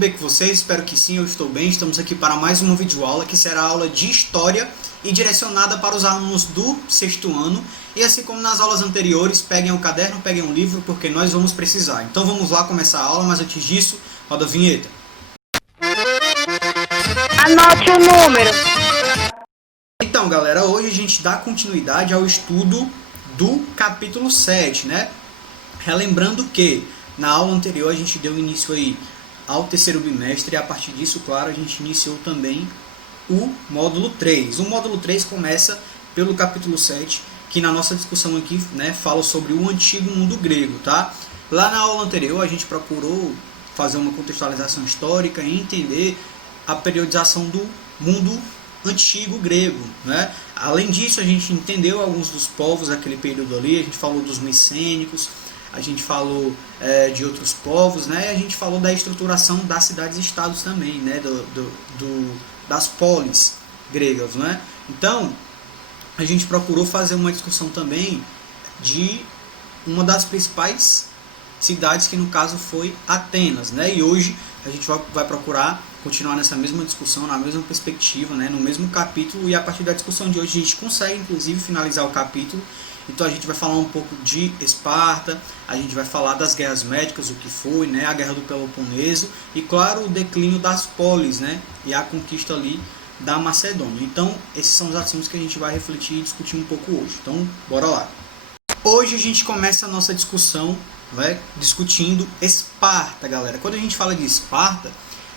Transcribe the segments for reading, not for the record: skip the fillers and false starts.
bem com vocês? Espero que sim, eu estou bem. Estamos aqui para mais uma videoaula que será aula de História e direcionada para os alunos do sexto ano. E assim como nas aulas anteriores, peguem um caderno, peguem um livro, porque nós vamos precisar. Então vamos lá começar a aula, mas antes disso, roda a vinheta. Anote o número. Então, galera, hoje a gente dá continuidade ao estudo do capítulo 7, né? Relembrando que na aula anterior a gente deu início aí ao terceiro bimestre e a partir disso, claro, a gente iniciou também o módulo 3. O módulo 3 começa pelo capítulo 7, que na nossa discussão aqui, né, fala sobre o antigo mundo grego, tá? Lá na aula anterior a gente procurou fazer uma contextualização histórica e entender a periodização do mundo antigo grego, né? Além disso, a gente entendeu alguns dos povos daquele período ali, a gente falou dos micênicos, a gente falou de outros povos, né? A gente falou da estruturação das cidades-estados também, né? Das polis gregas, né? Então, a gente procurou fazer uma discussão também de uma das principais cidades, que no caso foi Atenas, né? E hoje a gente vai procurar continuar nessa mesma discussão, na mesma perspectiva, né? No mesmo capítulo, e a partir da discussão de hoje a gente consegue inclusive finalizar o capítulo. Então a gente vai falar um pouco de Esparta, a gente vai falar das guerras médicas, o que foi, né? A guerra do Peloponeso e, claro, o declínio das polis, né? E a conquista ali da Macedônia. Então esses são os assuntos que a gente vai refletir e discutir um pouco hoje. Então bora lá. Hoje a gente começa a nossa discussão, né, discutindo Esparta, galera. Quando a gente fala de Esparta,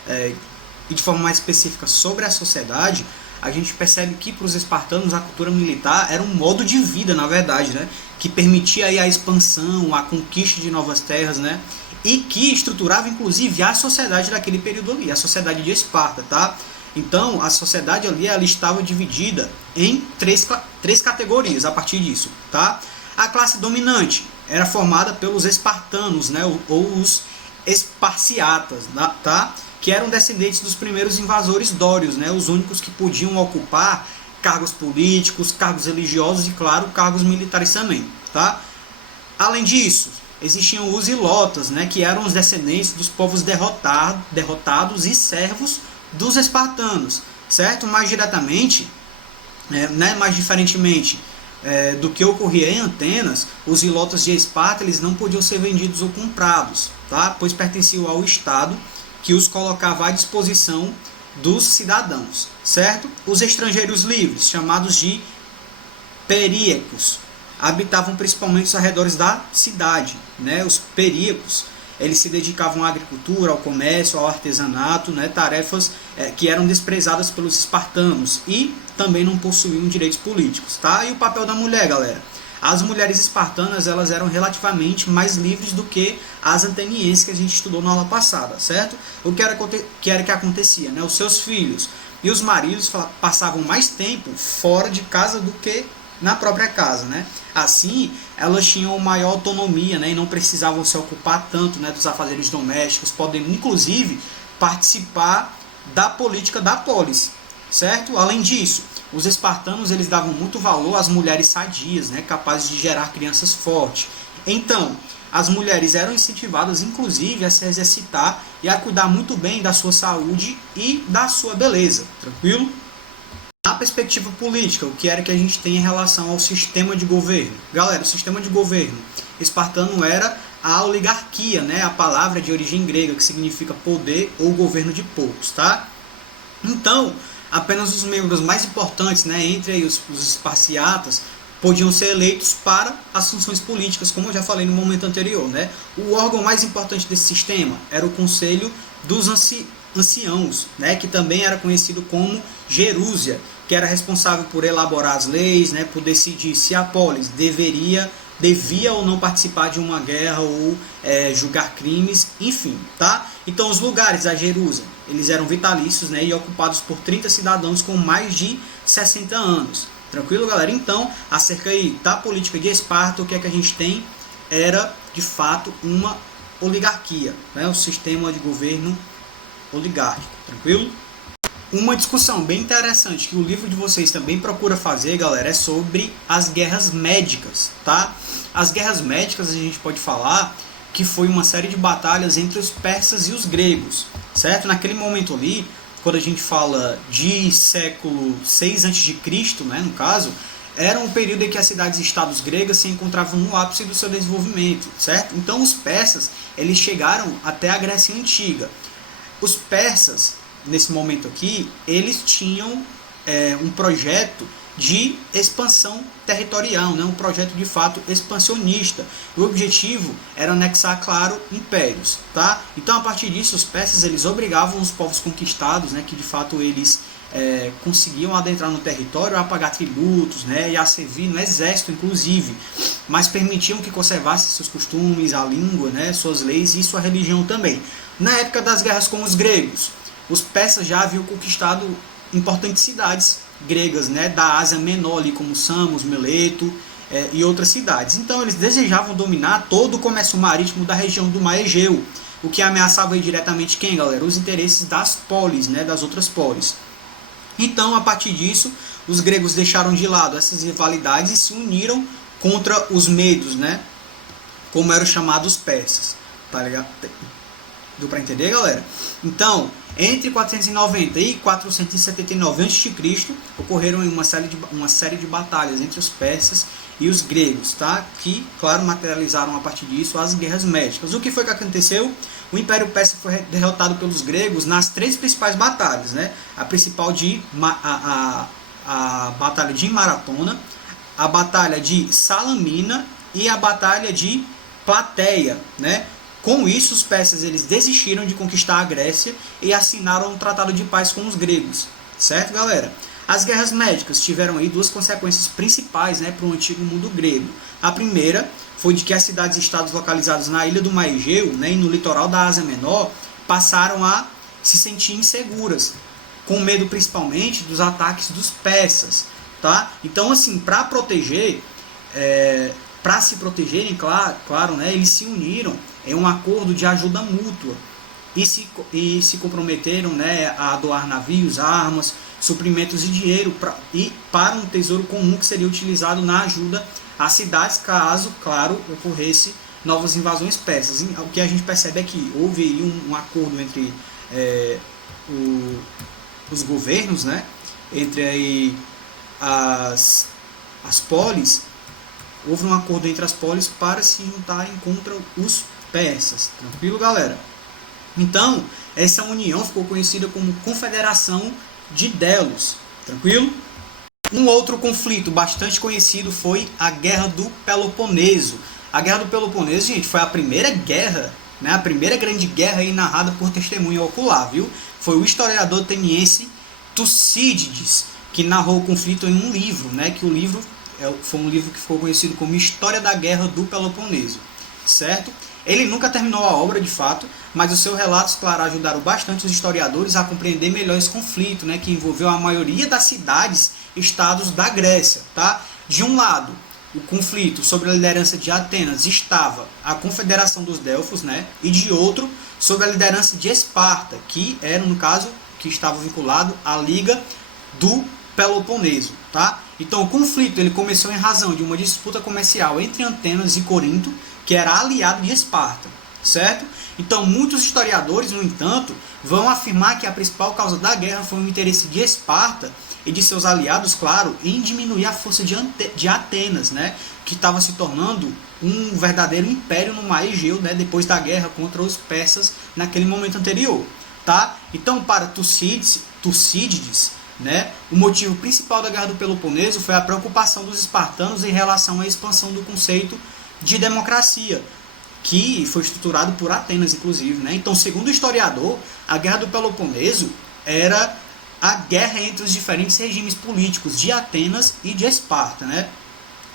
e de forma mais específica sobre a sociedade, a gente percebe que para os espartanos a cultura militar era um modo de vida, na verdade, né, que permitia aí a expansão, a conquista de novas terras, né, e que estruturava inclusive a sociedade daquele período ali, a sociedade de Esparta, tá? Então a sociedade ali ela estava dividida em três categorias a partir disso, tá? A classe dominante era formada pelos espartanos, né, ou os esparciatas, tá? Que eram descendentes dos primeiros invasores dórios, né? Os únicos que podiam ocupar cargos políticos, cargos religiosos e, claro, cargos militares também, tá? Além disso, existiam os ilotas, né? Que eram os descendentes dos povos derrotados e servos dos espartanos, certo? Mais diretamente, né? Mais diferentemente do que ocorria em Atenas, os ilotas de Esparta eles não podiam ser vendidos ou comprados, tá? Pois pertenciam ao Estado, que os colocava à disposição dos cidadãos, certo? Os estrangeiros livres, chamados de períecos, habitavam principalmente os arredores da cidade, né? Os períecos, eles se dedicavam à agricultura, ao comércio, ao artesanato, né? Tarefas que eram desprezadas pelos espartanos e também não possuíam direitos políticos, tá? E o papel da mulher, galera? As mulheres espartanas elas eram relativamente mais livres do que as atenienses que a gente estudou na aula passada, certo? O que era que acontecia, né? Os seus filhos e os maridos passavam mais tempo fora de casa do que na própria casa, né? Assim, elas tinham maior autonomia, né? E não precisavam se ocupar tanto, né, dos afazeres domésticos, podendo inclusive participar da política da polis, certo? Além disso, os espartanos eles davam muito valor às mulheres sadias, né, capazes de gerar crianças fortes. Então, as mulheres eram incentivadas, inclusive, a se exercitar e a cuidar muito bem da sua saúde e da sua beleza, tranquilo? Na perspectiva política, o que era que a gente tem em relação ao sistema de governo? Galera, o sistema de governo espartano era a oligarquia, né, a palavra de origem grega, que significa poder ou governo de poucos, tá? Então, apenas os membros mais importantes, né, entre aí os esparciatas, podiam ser eleitos para as funções políticas, como eu já falei no momento anterior, né? O órgão mais importante desse sistema era o Conselho dos Anciãos, né, que também era conhecido como Gerúsia, que era responsável por elaborar as leis, né, por decidir se a polis devia ou não participar de uma guerra ou julgar crimes, enfim, tá? Então os lugares da Gerúsia, eles eram vitalícios, né, e ocupados por 30 cidadãos com mais de 60 anos. Tranquilo, galera? Então, acerca aí da política de Esparta, o que é que a gente tem? Era, de fato, uma oligarquia, né, um sistema de governo oligárquico, tranquilo? Uma discussão bem interessante que o livro de vocês também procura fazer, galera, é sobre as guerras médicas, tá? As guerras médicas a gente pode falar que foi uma série de batalhas entre os persas e os gregos, certo? Naquele momento ali, quando a gente fala de século 6 a.C., né, no caso, era um período em que as cidades-estados gregas se encontravam no ápice do seu desenvolvimento, certo? Então os persas, eles chegaram até a Grécia Antiga. Os persas, nesse momento aqui, eles tinham um projeto de expansão territorial, né? Um projeto de fato expansionista. O objetivo era anexar, claro, impérios, tá? Então, a partir disso, os persas eles obrigavam os povos conquistados, né, que de fato eles conseguiam adentrar no território a pagar tributos, né, e a servir no exército, inclusive, mas permitiam que conservassem seus costumes, a língua, né, suas leis e sua religião também. Na época das guerras com os gregos, os persas já haviam conquistado importantes cidades gregas, né, da Ásia Menor, ali, como Samos, Mileto e outras cidades. Então eles desejavam dominar todo o comércio marítimo da região do Mar Egeu, o que ameaçava diretamente quem, galera? Os interesses das polis, né, das outras polis. Então, a partir disso, os gregos deixaram de lado essas rivalidades e se uniram contra os medos, né, como eram chamados persas. Tá ligado? Deu para entender, galera? Então, entre 490 e 479 a.C., ocorreram uma série de batalhas entre os persas e os gregos, tá? Que, claro, materializaram a partir disso as guerras médicas. O que foi que aconteceu? O Império Persa foi derrotado pelos gregos nas 3 principais batalhas, né? A principal a batalha de Maratona, a batalha de Salamina e a batalha de Plateia, né? Com isso, os persas eles desistiram de conquistar a Grécia e assinaram um tratado de paz com os gregos, certo, galera? As guerras médicas tiveram aí 2 consequências principais, né, para o antigo mundo grego. A primeira foi de que as cidades-estados localizadas na ilha do Mar Egeu, né, e no litoral da Ásia Menor para a se sentir inseguras, com medo principalmente dos ataques dos persas, tá? Então, assim, para se protegerem, claro, né, eles se uniram em um acordo de ajuda mútua e se comprometeram, né, a doar navios, armas, suprimentos e dinheiro para um tesouro comum que seria utilizado na ajuda às cidades caso, claro, ocorresse novas invasões persas. O que a gente percebe é que houve aí um acordo entre os governos, né, entre aí as polis. Houve um acordo entre as polis para se juntarem contra os persas. Tranquilo, galera? Então, essa união ficou conhecida como Confederação de Delos. Tranquilo? Um outro conflito bastante conhecido foi a Guerra do Peloponeso. A Guerra do Peloponeso, gente, foi a primeira guerra, né, a primeira grande guerra aí narrada por testemunho ocular, viu? Foi o historiador ateniense Tucídides que narrou o conflito em um livro, né, que o livro foi um livro que ficou conhecido como História da Guerra do Peloponeso, certo? Ele nunca terminou a obra de fato, mas os seus relatos, claro, ajudaram bastante os historiadores a compreender melhor esse conflito, né, que envolveu a maioria das cidades-estados da Grécia, tá? De um lado, o conflito sobre a liderança de Atenas estava a Confederação dos Delfos, né, e de outro, sobre a liderança de Esparta, que era, no caso, que estava vinculado à Liga do Peloponeso, tá? Então o conflito ele começou em razão de uma disputa comercial entre Atenas e Corinto, que era aliado de Esparta, certo? Então muitos historiadores, no entanto, vão afirmar que a principal causa da guerra foi o interesse de Esparta e de seus aliados, claro, em diminuir a força de Atenas, né, que estava se tornando um verdadeiro império no Mar Egeu, né, depois da guerra contra os persas naquele momento anterior, tá? Então para Tucídides, né, o motivo principal da Guerra do Peloponeso foi a preocupação dos espartanos em relação à expansão do conceito de democracia, que foi estruturado por Atenas, inclusive, né? Então, segundo o historiador, a Guerra do Peloponeso era a guerra entre os diferentes regimes políticos de Atenas e de Esparta, né?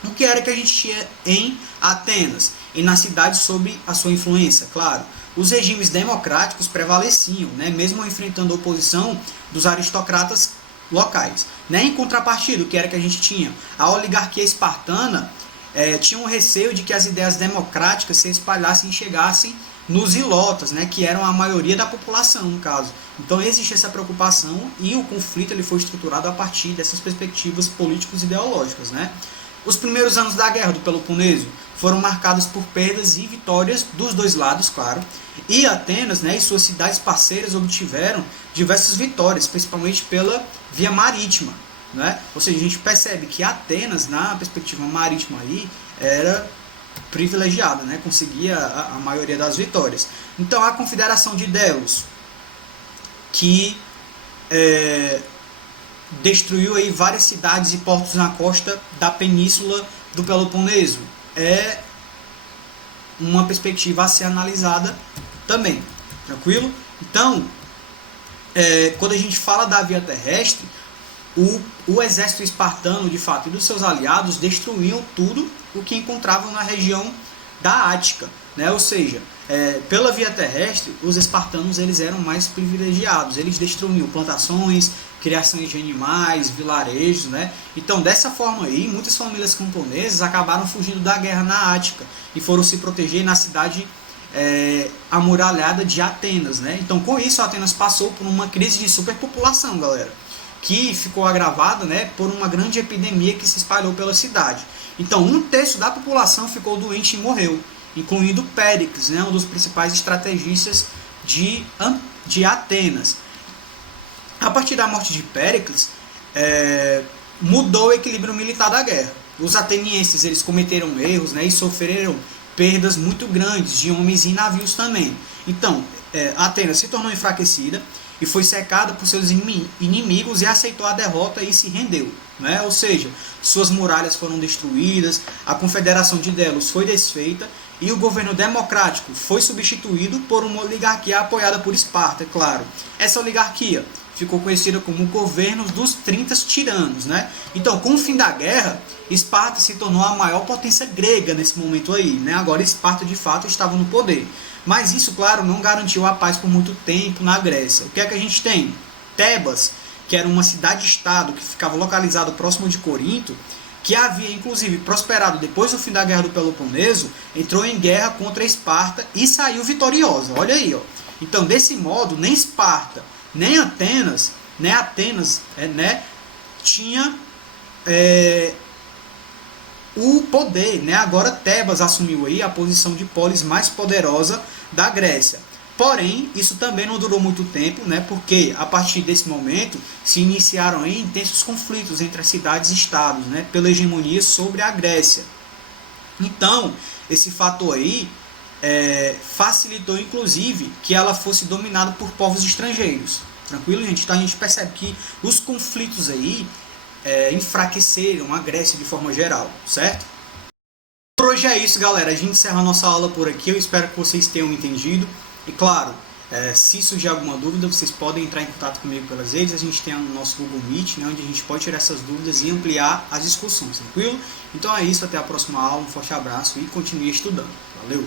O que era que a gente tinha em Atenas e nas cidades sob a sua influência, claro. Os regimes democráticos prevaleciam, né? Mesmo enfrentando a oposição dos aristocratas locais, né? Em contrapartida, o que era que a gente tinha? A oligarquia espartana tinha um receio de que as ideias democráticas se espalhassem e chegassem nos ilotas, né, que eram a maioria da população, no caso. Então existe essa preocupação e o conflito ele foi estruturado a partir dessas perspectivas políticos ideológicas, né? Os primeiros anos da Guerra do Peloponeso foram marcados por perdas e vitórias dos dois lados, claro, e Atenas, né, e suas cidades parceiras obtiveram diversas vitórias, principalmente pela via marítima, né? Ou seja, a gente percebe que Atenas, na perspectiva marítima aí, era privilegiada, né? Conseguia a maioria das vitórias. Então a Confederação de Delos, que destruiu aí várias cidades e portos na costa da península do Peloponeso, é uma perspectiva a ser analisada também, tranquilo? Então, quando a gente fala da via terrestre, o exército espartano, de fato, e dos seus aliados destruíam tudo o que encontravam na região da Ática, né? Ou seja, pela via terrestre, os espartanos eles eram mais privilegiados, eles destruíam plantações, criações de animais, vilarejos, né? Então, dessa forma aí, muitas famílias camponesas acabaram fugindo da guerra na Ática e foram se proteger na cidade amuralhada de Atenas, né? Então, com isso, Atenas passou por uma crise de superpopulação, galera, que ficou agravada, né, por uma grande epidemia que se espalhou pela cidade. Então, 1/3 da população ficou doente e morreu, incluindo Péricles, né, um dos principais estrategistas de Atenas. A partir da morte de Péricles, mudou o equilíbrio militar da guerra. Os atenienses eles cometeram erros, né, e sofreram perdas muito grandes de homens e navios também. Então, Atenas se tornou enfraquecida e foi cercada por seus inimigos e aceitou a derrota e se rendeu, né? Ou seja, suas muralhas foram destruídas, a Confederação de Delos foi desfeita e o governo democrático foi substituído por uma oligarquia apoiada por Esparta, é claro. Essa oligarquia ficou conhecida como o governo dos 30 tiranos, né? Então, com o fim da guerra, Esparta se tornou a maior potência grega nesse momento aí, né? Agora Esparta de fato estava no poder. Mas isso, claro, não garantiu a paz por muito tempo na Grécia. O que é que a gente tem? Tebas, que era uma cidade-estado que ficava localizada próximo de Corinto, que havia inclusive prosperado depois do fim da Guerra do Peloponeso, entrou em guerra contra Esparta e saiu vitoriosa. Olha aí, ó. Então, desse modo, nem Esparta, nem Atenas, tinha o poder, né? Agora Tebas assumiu aí a posição de polis mais poderosa da Grécia. Porém, isso também não durou muito tempo, né? Porque a partir desse momento se iniciaram aí intensos conflitos entre as cidades e estados, né? Pela hegemonia sobre a Grécia. Então, esse fator aí facilitou inclusive que ela fosse dominada por povos estrangeiros. Tranquilo, gente? Então a gente percebe que os conflitos aí enfraqueceram a Grécia de forma geral, certo? Por hoje é isso, galera. A gente encerra a nossa aula por aqui. Eu espero que vocês tenham entendido. E claro, se surgir alguma dúvida, vocês podem entrar em contato comigo pelas redes. A gente tem o nosso Google Meet, né, onde a gente pode tirar essas dúvidas e ampliar as discussões, tranquilo? Então é isso, até a próxima aula. Um forte abraço e continue estudando. Valeu!